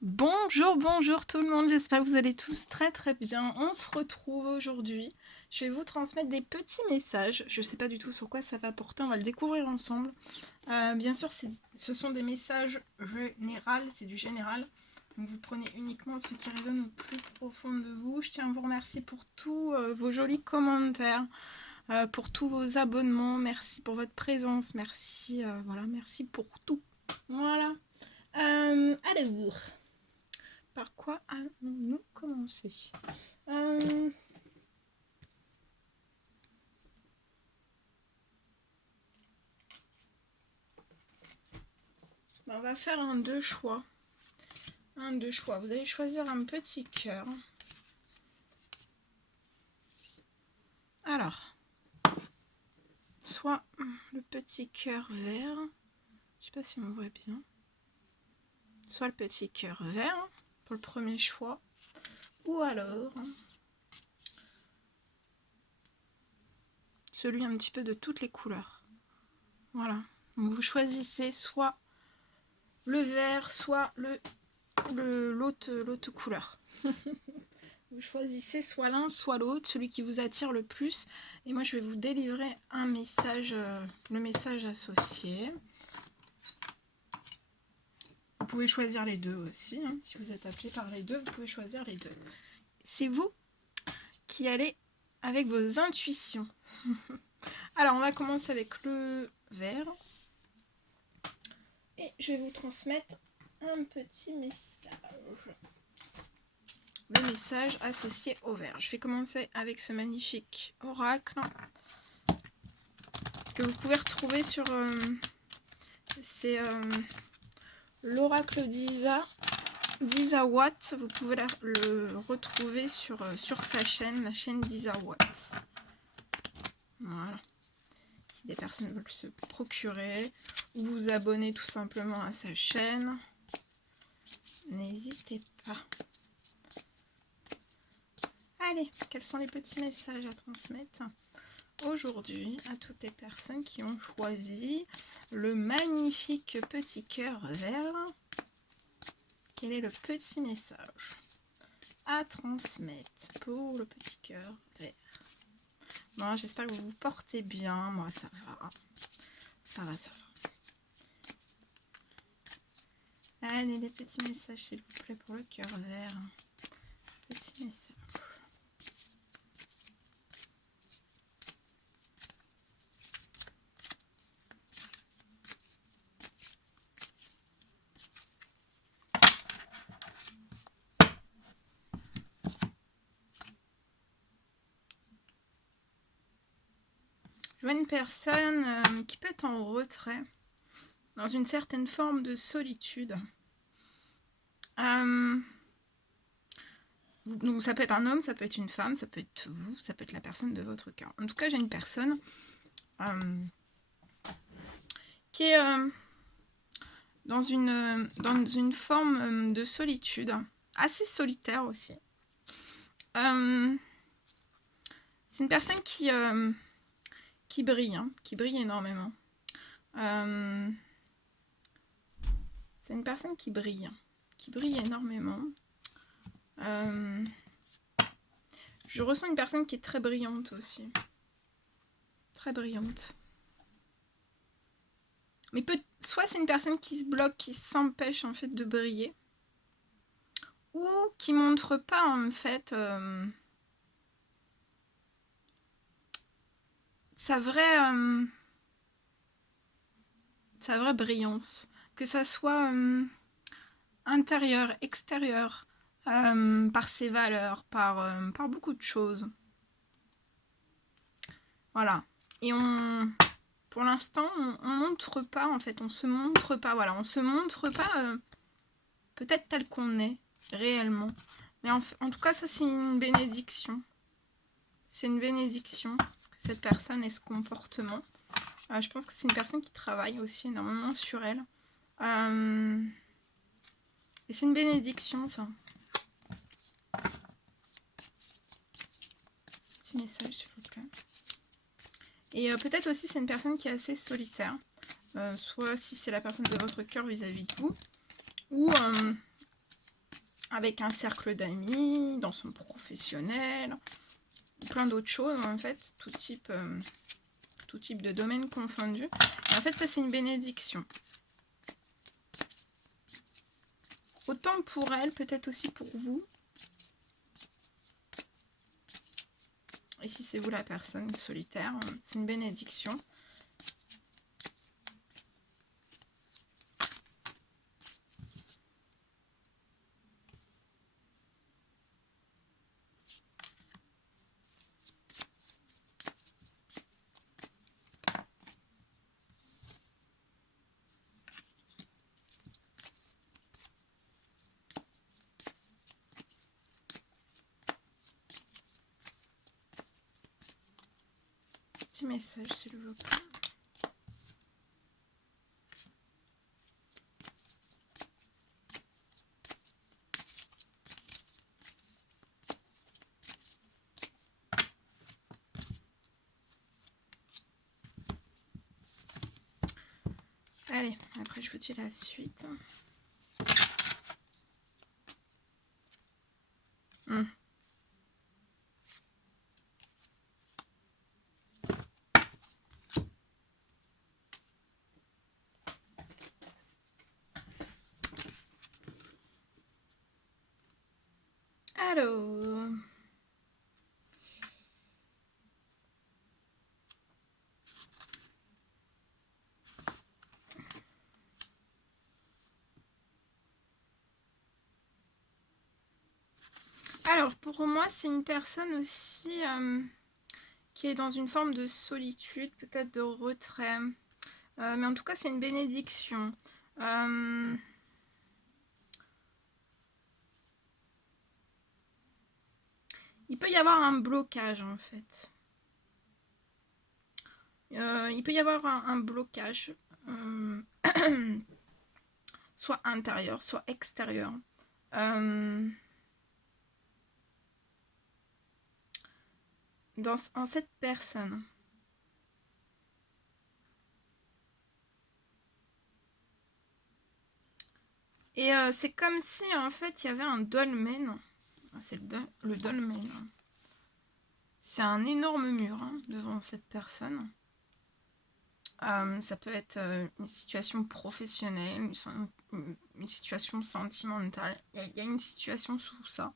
Bonjour, bonjour tout le monde, j'espère que vous allez tous très très bien. On se retrouve aujourd'hui. Je vais vous transmettre des petits messages. Je ne sais pas du tout sur quoi ça va porter, on va le découvrir ensemble. Bien sûr, ce sont des messages généraux, c'est du général. Donc vous prenez uniquement ce qui résonne au plus profond de vous. Je tiens à vous remercier pour tous vos jolis commentaires, pour tous vos abonnements. Merci pour votre présence, merci, voilà, merci pour tout. Voilà. Alors, par quoi allons-nous commencer? On va faire un deux choix. Un deux choix. Vous allez choisir un petit cœur. Alors, soit le petit cœur vert. Je sais pas si on voit bien. Soit le petit cœur vert pour le premier choix. Ou alors celui un petit peu de toutes les couleurs. Voilà. Donc vous choisissez soit le vert, soit l'autre couleur. Vous choisissez soit l'un, soit l'autre, celui qui vous attire le plus. Et moi, je vais vous délivrer un message, le message associé. Vous pouvez choisir les deux aussi. Hein. Si vous êtes appelé par les deux, vous pouvez choisir les deux. C'est vous qui allez avec vos intuitions. Alors, on va commencer avec le vert. Et je vais vous transmettre un petit message. Le message associé au vert. Je vais commencer avec ce magnifique oracle que vous pouvez retrouver sur... c'est l'oracle d'Isa Watt. Vous pouvez le retrouver sur sa chaîne, la chaîne d'Isa Watt. Voilà. Si des personnes veulent se procurer ou vous abonner tout simplement à sa chaîne, n'hésitez pas. Allez, quels sont les petits messages à transmettre aujourd'hui à toutes les personnes qui ont choisi le magnifique petit cœur vert? Quel est le petit message à transmettre pour le petit cœur vert? Bon, j'espère que vous vous portez bien. Moi, ça va. Ça va, ça va. Allez, les petits messages, s'il vous plaît, pour le cœur vert. Petit message. Je vois une personne qui peut être en retrait, dans une certaine forme de solitude. Donc ça peut être un homme, ça peut être une femme, ça peut être vous, ça peut être la personne de votre cœur. En tout cas, j'ai une personne qui est dans une forme de solitude, assez solitaire aussi. C'est une personne qui brille, hein, qui brille énormément. C'est une personne qui brille énormément. Je ressens une personne qui est très brillante aussi. Très brillante. Mais soit c'est une personne qui se bloque, qui s'empêche en fait de briller, ou qui montre pas en fait sa vraie brillance, que ça soit intérieur, extérieur, par ses valeurs, par beaucoup de choses. Voilà. Et pour l'instant, on montre pas, en fait, on se montre pas, voilà, on se montre pas peut-être tel qu'on est, réellement. Mais en tout cas, ça, c'est une bénédiction. C'est une bénédiction que cette personne ait ce comportement. Je pense que c'est une personne qui travaille aussi énormément sur elle. Et c'est une bénédiction, ça. Petit message, s'il vous plaît. Et peut-être aussi, c'est une personne qui est assez solitaire. Soit si c'est la personne de votre cœur vis-à-vis de vous, ou avec un cercle d'amis, dans son professionnel, plein d'autres choses en fait, tout type de domaine confondu. Et en fait, ça c'est une bénédiction. Autant pour elle, peut-être aussi pour vous. Et si c'est vous la personne solitaire, c'est une bénédiction. Petit message, s'il vous plaît. Allez, après je vous dis la suite. Alors, pour moi, c'est une personne aussi qui est dans une forme de solitude, peut-être de retrait. Mais en tout cas, c'est une bénédiction. Il peut y avoir un blocage, en fait. Il peut y avoir un blocage, soit intérieur, soit extérieur. En cette personne. Et c'est comme si, en fait, il y avait un dolmen. C'est le dolmen. C'est un énorme mur devant cette personne. Ça peut être une situation professionnelle, une situation sentimentale. Il y a une situation sous ça.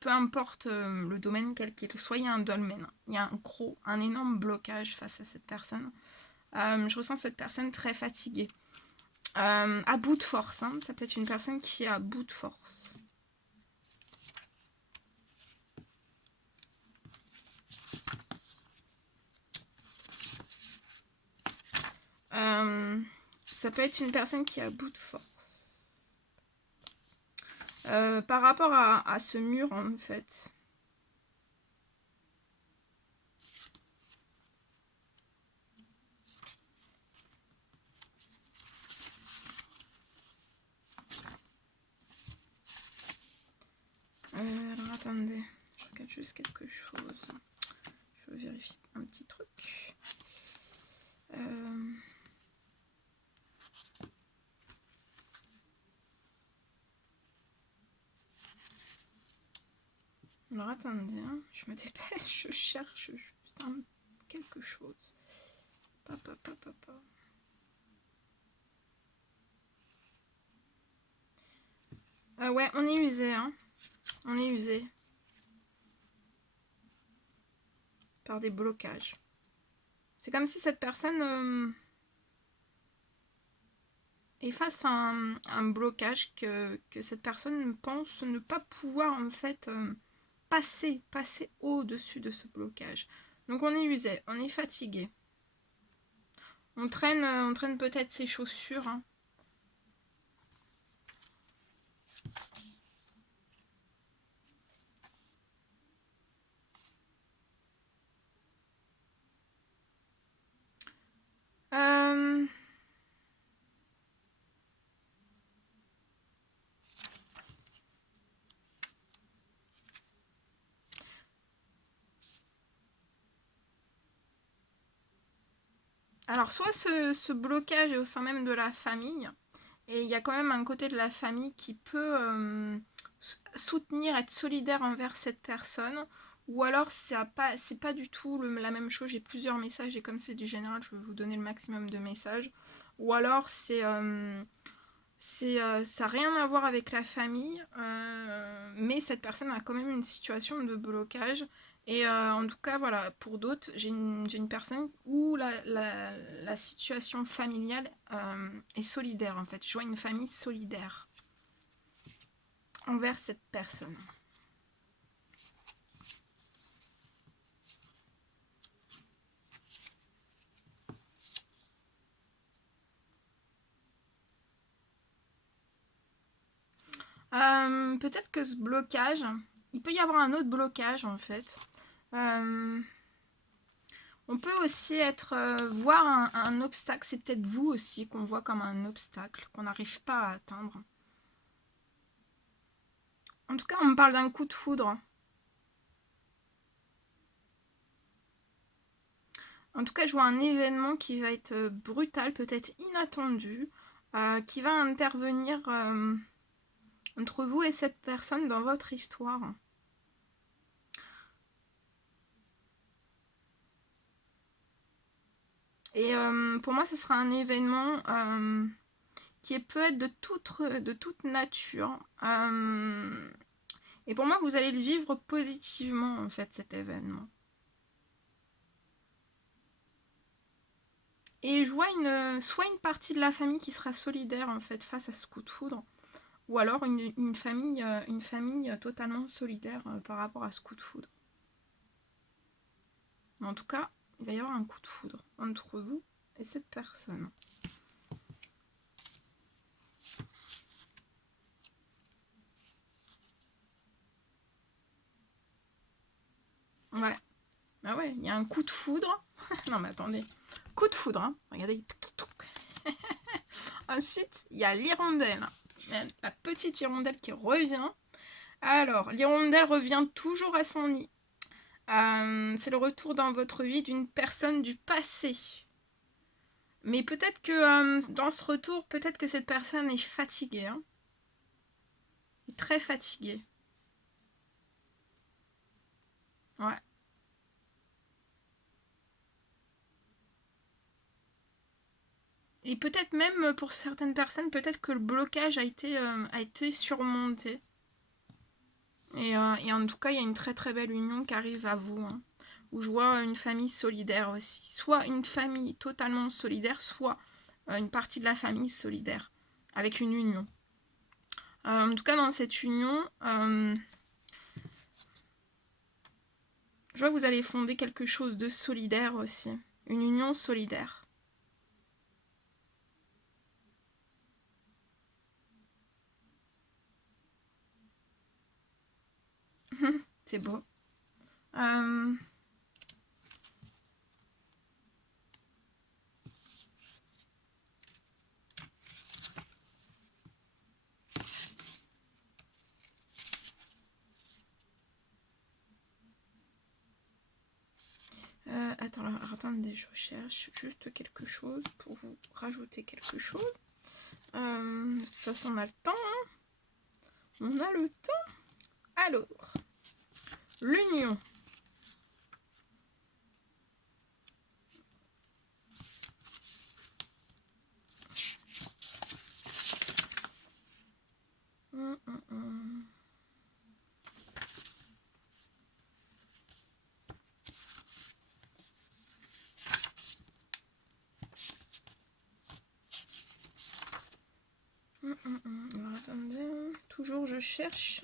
Peu importe le domaine quel qu'il soit, il y a un dolmen. Il y a un énorme blocage face à cette personne. Je ressens cette personne très fatiguée. À bout de force. Ça peut être une personne qui est à bout de force. Ça peut être une personne qui est à bout de force. Par rapport à ce mur, en fait. Alors attendez, je regarde juste quelque chose. Je vérifie un petit truc. Alors attendez, je me dépêche, je cherche juste quelque chose. Ouais, on est usé, On est usé. Par des blocages. C'est comme si cette personne est face à un blocage que cette personne pense ne pas pouvoir en fait passer au-dessus de ce blocage. Donc on est usé, on est fatigué. On traîne peut-être ses chaussures. Alors, soit ce blocage est au sein même de la famille, Et il y a quand même un côté de la famille qui peut soutenir, être solidaire envers cette personne. Ou alors c'est pas du tout la même chose. J'ai plusieurs messages et comme c'est du général, je vais vous donner le maximum de messages. Ou alors ça n'a rien à voir avec la famille, mais cette personne a quand même une situation de blocage. Et en tout cas, voilà, pour d'autres, j'ai une personne où la situation familiale est solidaire, en fait. Je vois une famille solidaire envers cette personne. Peut-être que ce blocage, il peut y avoir un autre blocage, en fait. On peut aussi voir un obstacle, c'est peut-être vous aussi qu'on voit comme un obstacle, qu'on n'arrive pas à atteindre. En tout cas, on me parle d'un coup de foudre. En tout cas, je vois un événement qui va être brutal, peut-être inattendu, qui va intervenir entre vous et cette personne dans votre histoire. Et pour moi, ce sera un événement qui peut être de toute nature. Et pour moi, vous allez le vivre positivement, en fait, cet événement. Et je vois soit une partie de la famille qui sera solidaire, en fait, face à ce coup de foudre, ou alors une famille totalement solidaire par rapport à ce coup de foudre. Mais en tout cas, il va y avoir un coup de foudre entre vous et cette personne. Ouais. Ah ouais, il y a un coup de foudre. Non mais attendez. Coup de foudre, hein. Regardez. Ensuite, il y a l'hirondelle. La petite hirondelle qui revient. Alors, l'hirondelle revient toujours à son nid. C'est le retour dans votre vie d'une personne du passé. Mais peut-être que dans ce retour, peut-être que cette personne est fatiguée. Hein. Est très fatiguée. Ouais. Et peut-être même pour certaines personnes, peut-être que le blocage a été surmonté. Et en tout cas, il y a une très très belle union qui arrive à vous. Hein, où je vois une famille solidaire aussi. Soit une famille totalement solidaire, soit une partie de la famille solidaire. Avec une union. En tout cas, dans cette union, je vois que vous allez fonder quelque chose de solidaire aussi. Une union solidaire. C'est beau. Attendez, je cherche juste quelque chose pour vous rajouter quelque chose. De toute façon, on a le temps. Hein. On a le temps. Alors, l'union. Hum, hum, hum. Alors, attendez. Toujours, je cherche.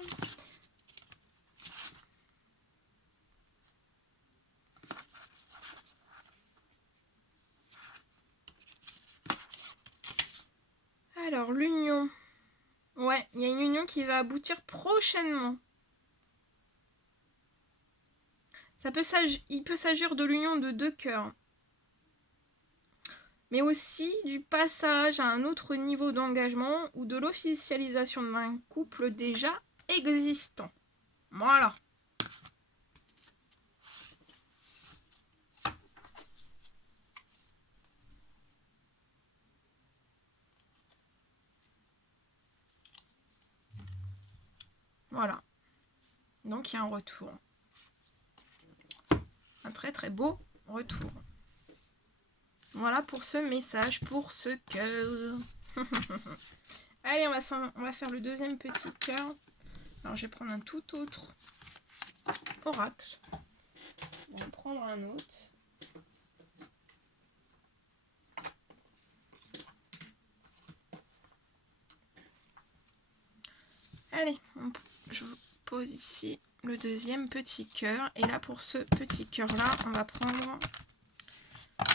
Alors, l'union. Ouais, il y a une union qui va aboutir prochainement. Il peut s'agir de l'union de deux cœurs. Mais aussi du passage à un autre niveau d'engagement ou de l'officialisation d'un couple déjà existant. Voilà. Voilà. Donc il y a un retour. Un très très beau retour. Voilà pour ce message, pour ce cœur. Allez, on va faire le deuxième petit cœur. Alors je vais prendre un tout autre oracle. On va prendre un autre. Allez, je vous pose ici le deuxième petit cœur. Et là, pour ce petit cœur-là, on va prendre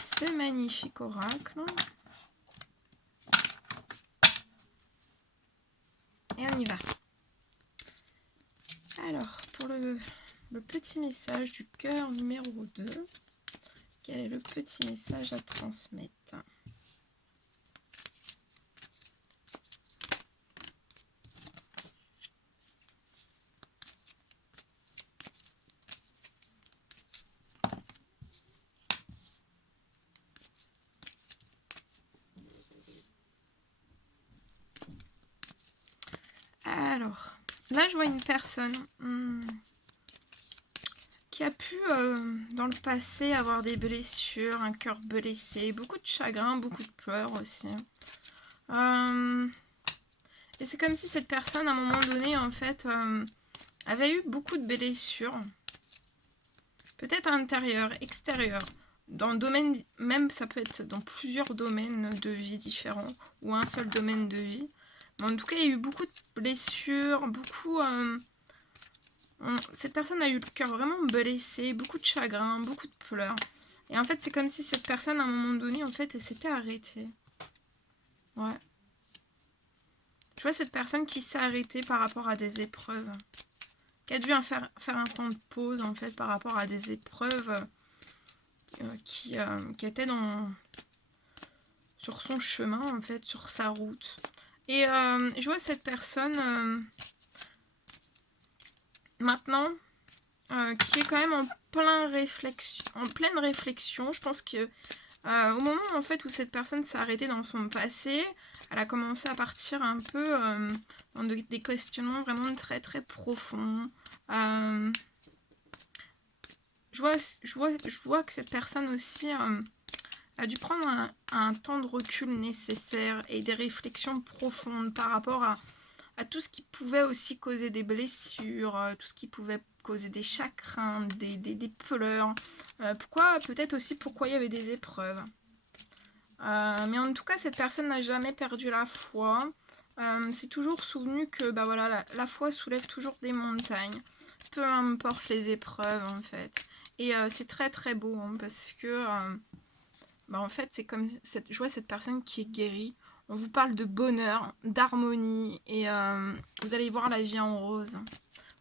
ce magnifique oracle. Et on y va. Alors, pour le petit message du cœur numéro 2, quel est le petit message à transmettre? Alors, là je vois une personne qui a pu dans le passé avoir des blessures, un cœur blessé, beaucoup de chagrin, beaucoup de pleurs aussi. Et c'est comme si cette personne à un moment donné en fait avait eu beaucoup de blessures. Peut-être intérieur, extérieur, dans le domaine, même ça peut être dans plusieurs domaines de vie différents, ou un seul domaine de vie. Mais en tout cas, il y a eu beaucoup de blessures, beaucoup... cette personne a eu le cœur vraiment blessé, beaucoup de chagrin, beaucoup de pleurs. Et en fait, c'est comme si cette personne, à un moment donné, en fait, elle s'était arrêtée. Ouais. Je vois cette personne qui s'est arrêtée par rapport à des épreuves. Qui a dû faire un temps de pause, en fait, par rapport à des épreuves qui était sur son chemin, en fait, sur sa route. Et je vois cette personne maintenant qui est quand même en pleine réflexion. Je pense que au moment en fait où cette personne s'est arrêtée dans son passé, elle a commencé à partir un peu dans des questionnements vraiment très très profonds. Je vois que cette personne aussi a dû prendre un temps de recul nécessaire et des réflexions profondes par rapport à tout ce qui pouvait aussi causer des blessures, tout ce qui pouvait causer des chagrins, des pleurs. Peut-être aussi pourquoi il y avait des épreuves. Mais en tout cas, cette personne n'a jamais perdu la foi. C'est toujours souvenu que bah voilà, la foi soulève toujours des montagnes, peu importe les épreuves en fait. Et c'est très très beau hein, parce que bah en fait c'est comme je vois cette personne qui est guérie. On vous parle de bonheur, d'harmonie et vous allez voir la vie en rose.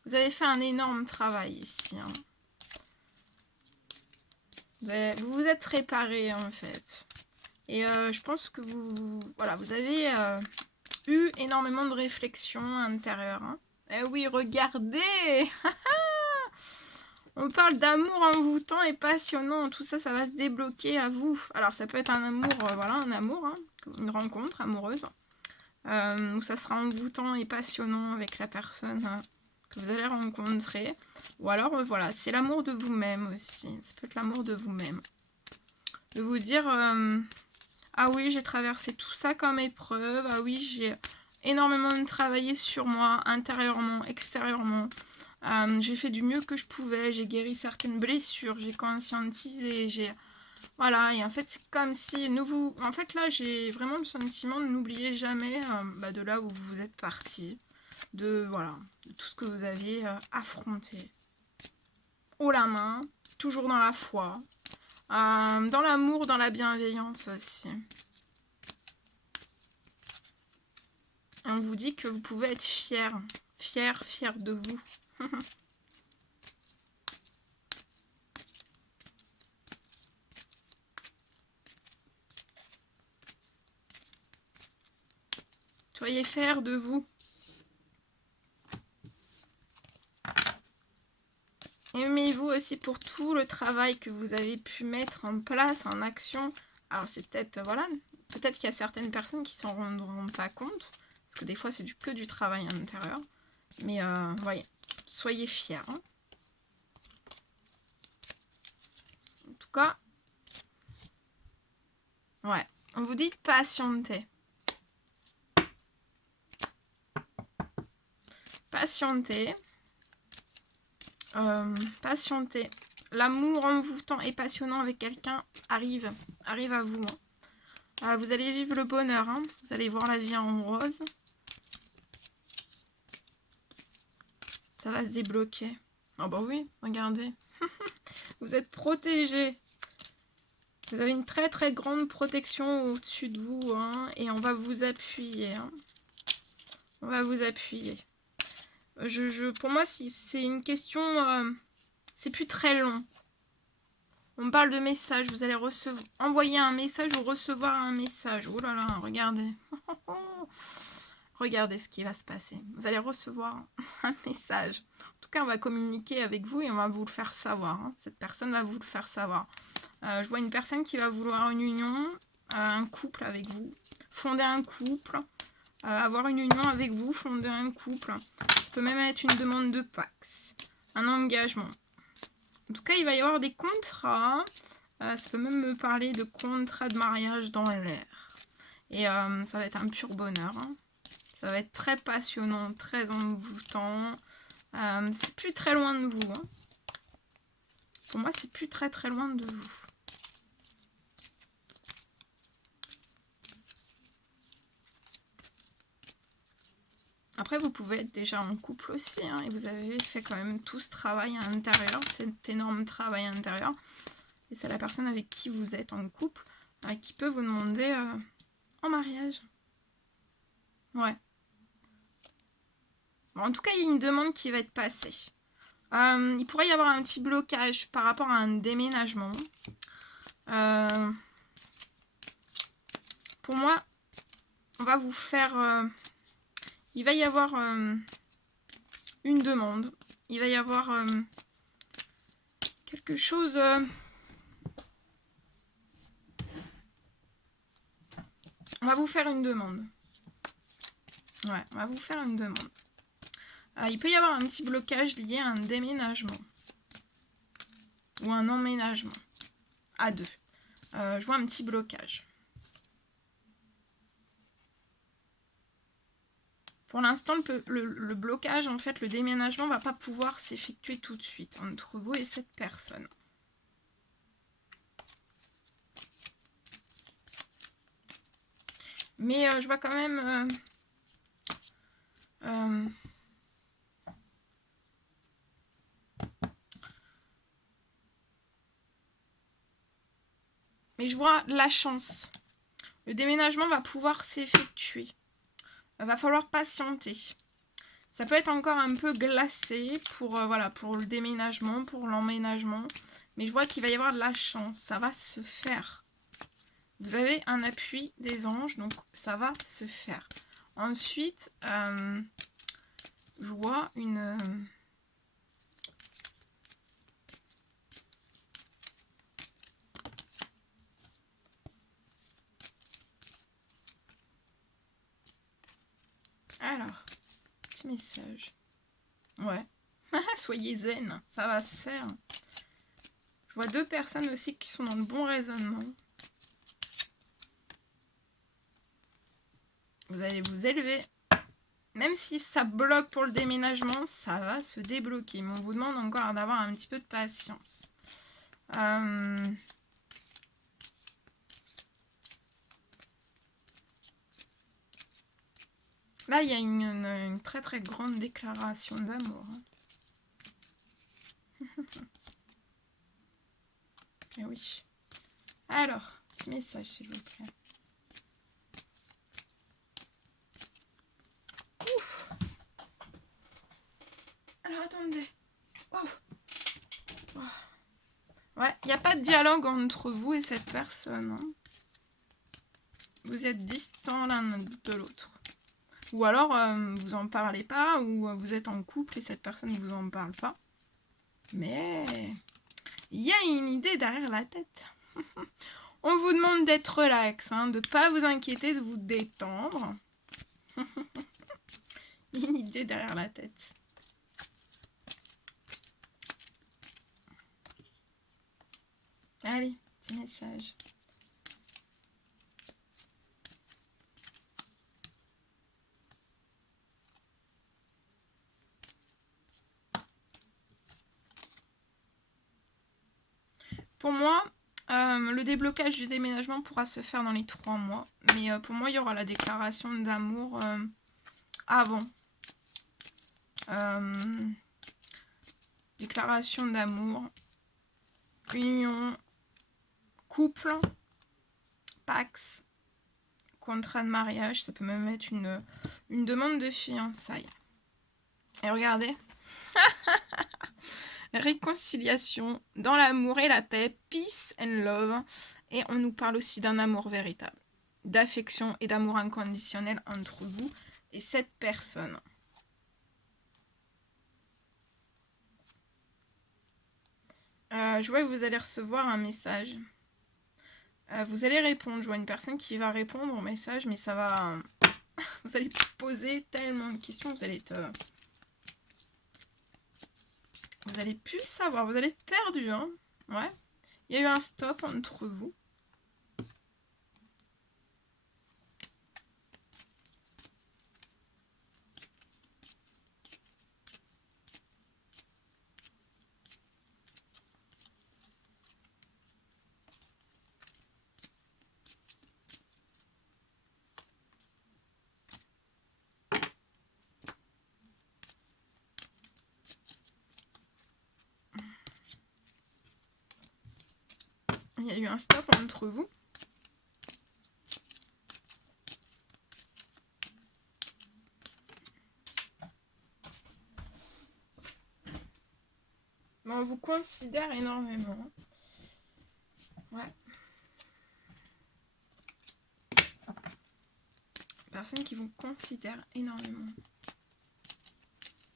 Vous avez fait un énorme travail ici. Hein. Vous vous êtes réparé en fait. Et je pense que vous avez eu énormément de réflexions intérieures. Hein. Eh oui, regardez. On parle d'amour envoûtant et passionnant. Tout ça, ça va se débloquer à vous. Alors, ça peut être un amour, un amour, hein, une rencontre amoureuse. Où ça sera envoûtant et passionnant avec la personne que vous allez rencontrer. Ou alors, voilà, c'est l'amour de vous-même aussi. Ça peut être l'amour de vous-même. De vous dire, ah oui, j'ai traversé tout ça comme épreuve. Ah oui, j'ai énormément travaillé sur moi, intérieurement, extérieurement. J'ai fait du mieux que je pouvais, j'ai guéri certaines blessures, j'ai conscientisé, voilà, et en fait, c'est comme si en fait, là, j'ai vraiment le sentiment de n'oublier jamais de là où vous êtes parti, de tout ce que vous aviez affronté. Haut la main, toujours dans la foi, dans l'amour, dans la bienveillance aussi. Et on vous dit que vous pouvez être fier de vous. Soyez fiers de vous. Aimez-vous aussi pour tout le travail que vous avez pu mettre en place, en action. Alors c'est peut-être, peut-être qu'il y a certaines personnes qui s'en rendront pas compte, parce que des fois c'est que du travail à l'intérieur. Mais voyez, soyez fiers. Hein. En tout cas, ouais, on vous dit de patienter. Patienter. Patienter. L'amour envoûtant et passionnant avec quelqu'un arrive à vous. Hein. Vous allez vivre le bonheur. Hein. Vous allez voir la vie en rose. Ça va se débloquer. Oh bah oui, regardez. Vous êtes protégés. Vous avez une très très grande protection au-dessus de vous. Hein, et on va vous appuyer. Hein. On va vous appuyer. Pour moi, si c'est une question... c'est plus très long. On parle de message. Vous allez envoyer un message ou recevoir un message. Oh là là, regardez. Regardez ce qui va se passer. Vous allez recevoir un message. En tout cas, on va communiquer avec vous et on va vous le faire savoir. Hein. Cette personne va vous le faire savoir. Je vois une personne qui va vouloir une union, un couple avec vous, fonder un couple, avoir une union avec vous, fonder un couple. Ça peut même être une demande de Pax, un engagement. En tout cas, il va y avoir des contrats. Ça peut même me parler de contrats de mariage dans l'air. Et ça va être un pur bonheur. Hein. Ça va être très passionnant, très envoûtant. C'est plus très loin de vous. Hein. Pour moi, c'est plus très très loin de vous. Après, vous pouvez être déjà en couple aussi, hein, et vous avez fait quand même tout ce travail à l'intérieur, cet énorme travail à l'intérieur. Et c'est la personne avec qui vous êtes en couple qui peut vous demander en mariage. Ouais. Bon, en tout cas, il y a une demande qui va être passée. Il pourrait y avoir un petit blocage par rapport à un déménagement. Pour moi, on va vous faire... il va y avoir une demande. Il va y avoir quelque chose... on va vous faire une demande. Ouais, on va vous faire une demande. Il peut y avoir un petit blocage lié à un déménagement. Ou un emménagement. À deux. Je vois un petit blocage. Pour l'instant, le blocage, en fait, le déménagement ne va pas pouvoir s'effectuer tout de suite entre vous et cette personne. Mais je vois quand même... mais je vois la chance. Le déménagement va pouvoir s'effectuer. Il va falloir patienter. Ça peut être encore un peu glacé pour, voilà, pour le déménagement, pour l'emménagement. Mais je vois qu'il va y avoir de la chance. Ça va se faire. Vous avez un appui des anges, donc ça va se faire. Ensuite, je vois une... alors, petit message. Ouais. Soyez zen, ça va se faire. Je vois deux personnes aussi qui sont dans le bon raisonnement. Vous allez vous élever. Même si ça bloque pour le déménagement, ça va se débloquer. Mais on vous demande encore d'avoir un petit peu de patience. Là, il y a une très très grande déclaration d'amour. Et oui. Alors, petit message s'il vous plaît. Ouf. Alors, attendez. Oh. Oh. Ouais, il n'y a pas de dialogue entre vous et cette personne. Hein. Vous êtes distants l'un de l'autre. Ou alors, vous en parlez pas, ou vous êtes en couple et cette personne ne vous en parle pas. Mais il y a une idée derrière la tête. On vous demande d'être relax, hein, de ne pas vous inquiéter, de vous détendre. une idée derrière la tête. Allez, petit message. Pour moi, le déblocage du déménagement pourra se faire dans les 3 mois. Mais pour moi, il y aura la déclaration d'amour avant. Déclaration d'amour, union, couple, pax, contrat de mariage. Ça peut même être une demande de fiançailles. Et regardez. Réconciliation dans l'amour et la paix, peace and love. Et on nous parle aussi d'un amour véritable, d'affection et d'amour inconditionnel entre vous et cette personne. Je vois que vous allez recevoir un message. Vous allez répondre. Je vois une personne qui va répondre au message, mais ça va... vous allez poser tellement de questions, vous allez être... vous allez plus savoir, vous allez être perdu, hein. Ouais. Il y a eu un stop entre vous. Il y a eu un stop entre vous. Mais on vous considère énormément. Ouais. Personne qui vous considère énormément.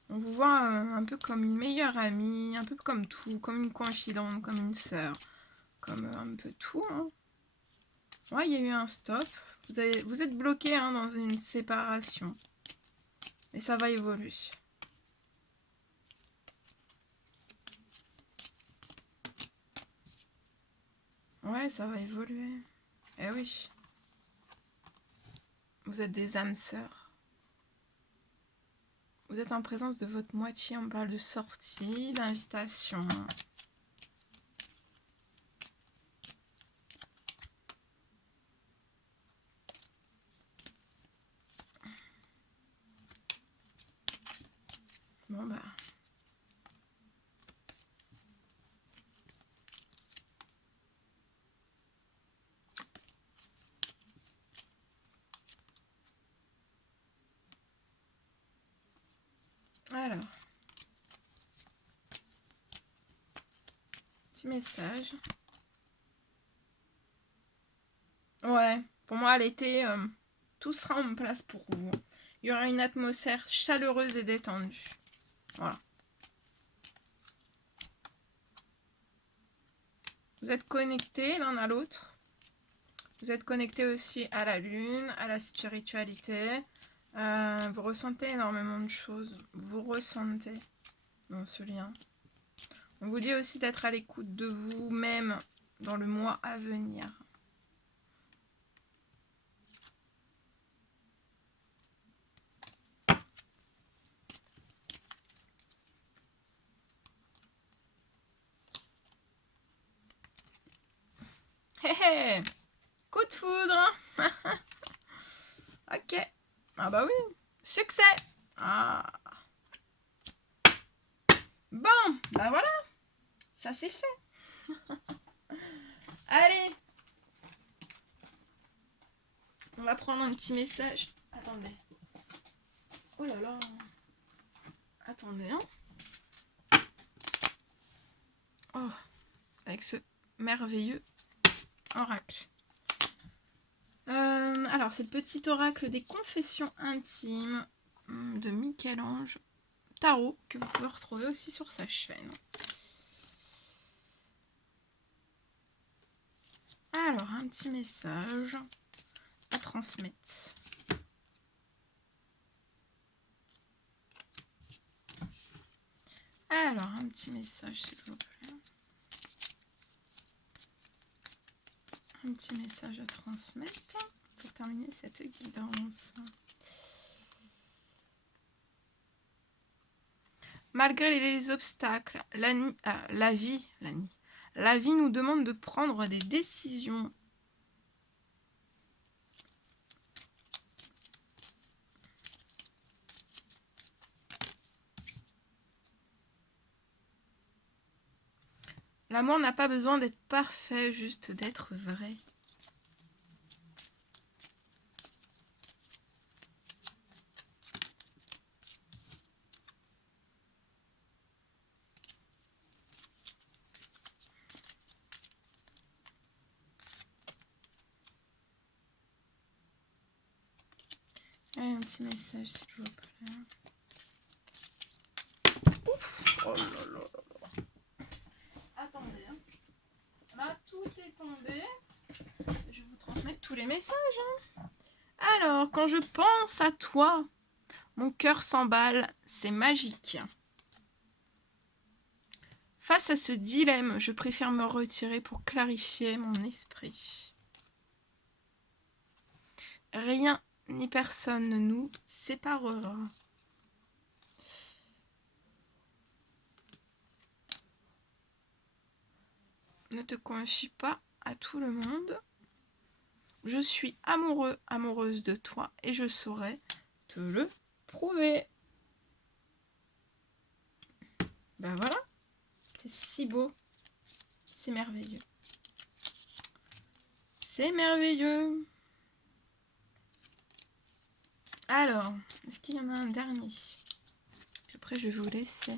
On vous voit un peu comme une meilleure amie, un peu comme tout, comme une confidente, comme une sœur, comme un peu tout. Hein. Ouais, il y a eu un stop. Vous êtes bloqué hein, dans une séparation. Et ça va évoluer. Ouais, ça va évoluer. Eh oui. Vous êtes des âmes sœurs. Vous êtes en présence de votre moitié. On parle de sortie, d'invitation. Bon bah... Alors... Petit message. Ouais, pour moi l'été, tout sera en place pour vous. Il y aura une atmosphère chaleureuse et détendue. Voilà. Vous êtes connectés l'un à l'autre. Vous êtes connectés aussi à la lune, à la spiritualité. Vous ressentez énormément de choses. Vous ressentez dans ce lien. On vous dit aussi d'être à l'écoute de vous-même dans le mois à venir. Hé hé! Coup de foudre! Ok. Ah bah oui. Succès! Ah. Bon, bah voilà. Ça c'est fait. Allez. On va prendre un petit message. Attendez. Oh là là. Attendez, hein. Oh. Avec ce merveilleux oracle. Alors, c'est le petit oracle des confessions intimes de Michel-Ange Tarot que vous pouvez retrouver aussi sur sa chaîne. Alors, un petit message à transmettre. Alors, un petit message, s'il vous plaît. Un petit message à transmettre pour terminer cette guidance. Malgré les obstacles, la vie nous demande de prendre des décisions. L'amour n'a pas besoin d'être parfait, juste d'être vrai. Allez, un petit message, s'il vous plaît. Ouf! Oh là là là. Attendez, hein. Là, tout est tombé. Je vais vous transmettre tous les messages. Hein. Alors, quand je pense à toi, mon cœur s'emballe, c'est magique. Face à ce dilemme, je préfère me retirer pour clarifier mon esprit. Rien ni personne ne nous séparera. Ne te confie pas à tout le monde. Je suis amoureux, amoureuse de toi et je saurai te le prouver. Ben voilà, c'est si beau, c'est merveilleux. C'est merveilleux. Alors, est-ce qu'il y en a un dernier? Puis après, je vais vous laisser.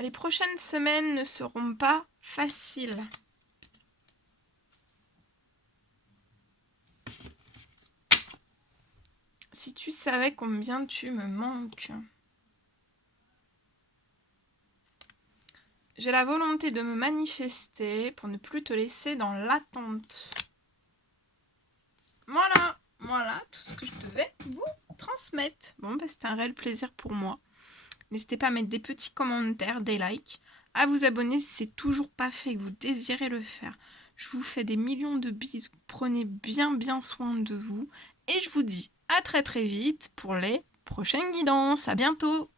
Les prochaines semaines ne seront pas faciles. Si tu savais combien tu me manques. J'ai la volonté de me manifester pour ne plus te laisser dans l'attente. Voilà tout ce que je devais vous transmettre. Bon, bah, c'était un réel plaisir pour moi. N'hésitez pas à mettre des petits commentaires, des likes, à vous abonner si c'est toujours pas fait et que vous désirez le faire. Je vous fais des millions de bisous. Prenez bien soin de vous. Et je vous dis à très vite pour les prochaines guidances. À bientôt!